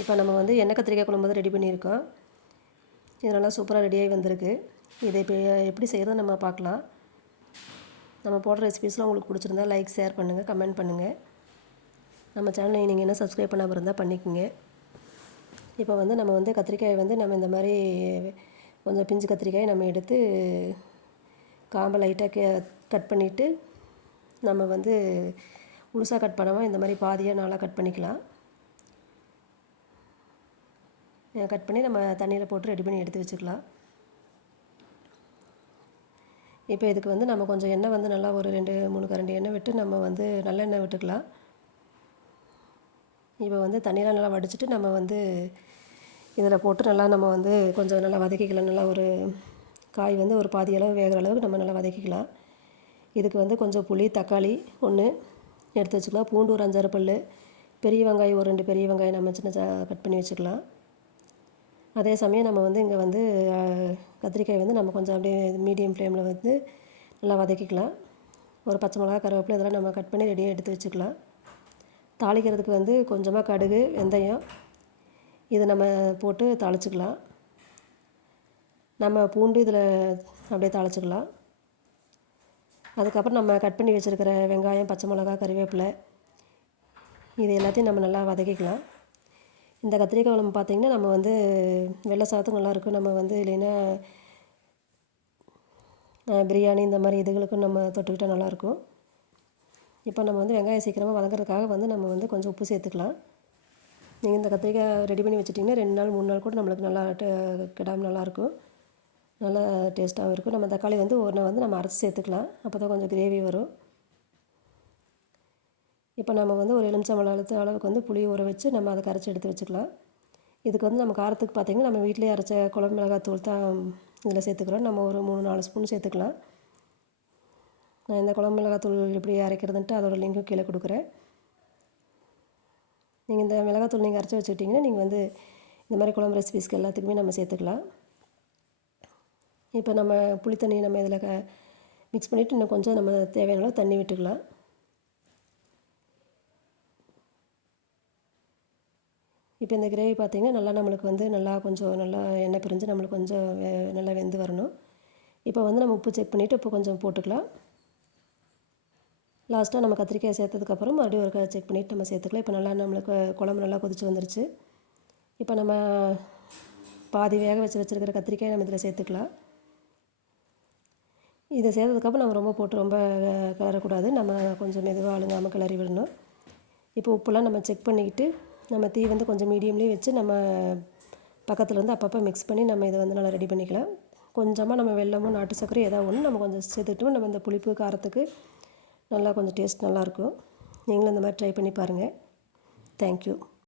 இப்போ நம்ம வந்து எண்ணெய் கத்திரிக்காய் குழம்பு வந்து ரெடி பண்ணியிருக்கோம். இது நல்லா சூப்பராக ரெடியாகி வந்திருக்கு. இதை இப்போ எப்படி செய்கிறத நம்ம பார்க்கலாம். நம்ம போடுற ரெசிபீஸ்லாம் உங்களுக்கு பிடிச்சிருந்தா லைக் ஷேர் பண்ணுங்கள் கமெண்ட் பண்ணுங்கள் நம்ம சேனலை நீங்கள் என்ன சப்ஸ்கிரைப் பண்ணாமல் இருந்தால் பண்ணிக்கோங்க. இப்போ வந்து நம்ம வந்து கத்திரிக்காயை வந்து நம்ம இந்த மாதிரி கொஞ்சம் பிஞ்சு கத்திரிக்காயை நம்ம எடுத்து காம்பை லைட்டாக கே கட் பண்ணிவிட்டு நம்ம வந்து முழுசாக கட் பண்ணாமல் இந்த மாதிரி பாதியாக நாளாக கட் பண்ணிக்கலாம். கட் பண்ணி நம்ம தண்ணியில் போட்டு ரெடி பண்ணி எடுத்து வச்சுக்கலாம். இப்போ இதுக்கு வந்து நம்ம கொஞ்சம் எண்ணெய் வந்து நல்லா ஒரு ரெண்டு மூணு கரண்டி எண்ணெய் விட்டு நம்ம வந்து நல்லெண்ணெய் விட்டுக்கலாம். இப்போ வந்து தண்ணியெலாம் நல்லா வடிச்சிட்டு நம்ம வந்து இதில் போட்டு நல்லா நம்ம வந்து கொஞ்சம் நல்லா வதக்கிக்கலாம். நல்லா ஒரு காய் வந்து ஒரு பாதி அளவு வேகிற அளவுக்கு நம்ம நல்லா வதக்கிக்கலாம். இதுக்கு வந்து கொஞ்சம் புளி தக்காளி ஒன்று எடுத்து வச்சுக்கலாம். பூண்டு ஒரு அஞ்சாறு பல் பெரிய வெங்காயம் ஒரு ரெண்டு பெரிய வெங்காயம் நம்ம சின்ன கட் பண்ணி வச்சுக்கலாம். அதே சமயம் நம்ம வந்து இங்கே வந்து கத்திரிக்காய் வந்து நம்ம கொஞ்சம் அப்படியே மீடியம் ஃப்ளேமில் வந்து நல்லா வதக்கிக்கலாம். ஒரு பச்சை மிளகா கருவேப்பிலை இதெல்லாம் நம்ம கட் பண்ணி ரெடியாக எடுத்து வச்சுக்கலாம். தாளிக்கிறதுக்கு வந்து கொஞ்சமாக கடுகு வெந்தயம் இதை நம்ம போட்டு தாளிச்சிக்கலாம். நம்ம பூண்டு இதில் அப்படியே தாளிச்சிக்கலாம். அதுக்கப்புறம் நம்ம கட் பண்ணி வச்சுருக்கிற வெங்காயம் பச்சை மிளகா கருவேப்பிலை இது எல்லாத்தையும் நம்ம நல்லா வதக்கிக்கலாம். இந்த கத்திரிக்காய் குழம்பு பார்த்திங்கன்னா நம்ம வந்து வெள்ளை சாதத்துக்கும் நல்லாயிருக்கும். நம்ம வந்து இல்லைன்னா பிரியாணி இந்த மாதிரி இதுகளுக்கும் நம்ம தொட்டுக்கிட்டால் நல்லாயிருக்கும். இப்போ நம்ம வந்து வெங்காயம் சீக்கிரமாக வதங்குறதுக்காக வந்து நம்ம வந்து கொஞ்சம் உப்பு சேர்த்துக்கலாம். நீங்கள் இந்த கத்திரிக்காய் ரெடி பண்ணி வச்சுட்டிங்கன்னா ரெண்டு நாள் மூணு நாள் கூட நம்மளுக்கு நல்லா கிடாமல் நல்லாயிருக்கும். நல்லா டேஸ்ட்டாகவும் இருக்கும். நம்ம தக்காளி வந்து ஒரு நாள் வந்து நம்ம அரைச்சி சேர்த்துக்கலாம். அப்போ தான் கொஞ்சம் கிரேவி வரும். இப்போ நம்ம வந்து ஒரு எலுமிச்சம்பழம் அழுத்த அளவுக்கு வந்து புளி ஊற வச்சு நம்ம அதை கரைச்சி எடுத்து வச்சுக்கலாம். இதுக்கு வந்து நம்ம காரத்துக்கு பார்த்திங்கன்னா நம்ம வீட்டிலே அரைச்ச குழம்பு மிளகாத்தூள் தான் இதில் சேர்த்துக்கிறோம். நம்ம ஒரு மூணு நாலு ஸ்பூன் சேர்த்துக்கலாம். நான் இந்த குழம்பு மிளகாத்தூள் எப்படி அரைக்கிறதுன்ட்டு அதோடய லிங்க்கும் கீழே கொடுக்குறேன். நீங்கள் இந்த மிளகாத்தூள் நீங்கள் அரைச்சி வச்சுக்கிட்டிங்கன்னா நீங்கள் வந்து இந்த மாதிரி குழம்பு ரெசிபீஸ்க்கு எல்லாத்துக்குமே நம்ம சேர்த்துக்கலாம். இப்போ நம்ம புளி நம்ம இதில் க மிக்ஸ் பண்ணிவிட்டு இன்னும் கொஞ்சம் நம்ம தேவையான அளவு தண்ணி விட்டுக்கலாம். இப்போ இந்த கிரேவி பார்த்திங்கன்னா நல்லா நம்மளுக்கு வந்து நல்லா கொஞ்சம் நல்லா எண்ணெய் பிரிஞ்சு நம்மளுக்கு கொஞ்சம் நல்லா வெந்து வரணும். இப்போ வந்து நம்ம உப்பு செக் பண்ணிவிட்டு இப்போ கொஞ்சம் போட்டுக்கலாம். லாஸ்ட்டாக நம்ம கத்திரிக்காய் சேர்த்ததுக்கப்புறம் மறுபடியும் ஒரு செக் பண்ணிவிட்டு நம்ம சேர்த்துக்கலாம். இப்போ நல்லா நம்மளுக்கு குழம்பு நல்லா கொதிச்சு வந்துருச்சு. இப்போ நம்ம பாதி வேக வச்சு வச்சுருக்கிற கத்திரிக்காய் நம்ம இதில் சேர்த்துக்கலாம். இதை சேர்த்ததுக்கப்புறம் நம்ம ரொம்ப போட்டு ரொம்ப கிளறக்கூடாது நம்ம கொஞ்சம் மெதுவாக அழுங்காமல் கிளறி விடணும். இப்போ உப்புலாம் நம்ம செக் பண்ணிக்கிட்டு நம்ம தீ வந்து கொஞ்சம் மீடியம்லேயே வச்சு நம்ம பக்கத்தில் வந்து அப்பப்போ மிக்ஸ் பண்ணி நம்ம இதை வந்து நல்லா ரெடி பண்ணிக்கலாம். கொஞ்சமாக நம்ம வெள்ளமும் நாட்டு சர்க்கரை ஏதாவது ஒன்று நம்ம கொஞ்சம் சேர்த்துக்கிட்டோம் நம்ம இந்த புளிப்பு காரத்துக்கு நல்லா கொஞ்சம் டேஸ்ட் நல்லாயிருக்கும் நீங்களும் இந்த மாதிரி ட்ரை பண்ணி பாருங்கள் தேங்க்யூ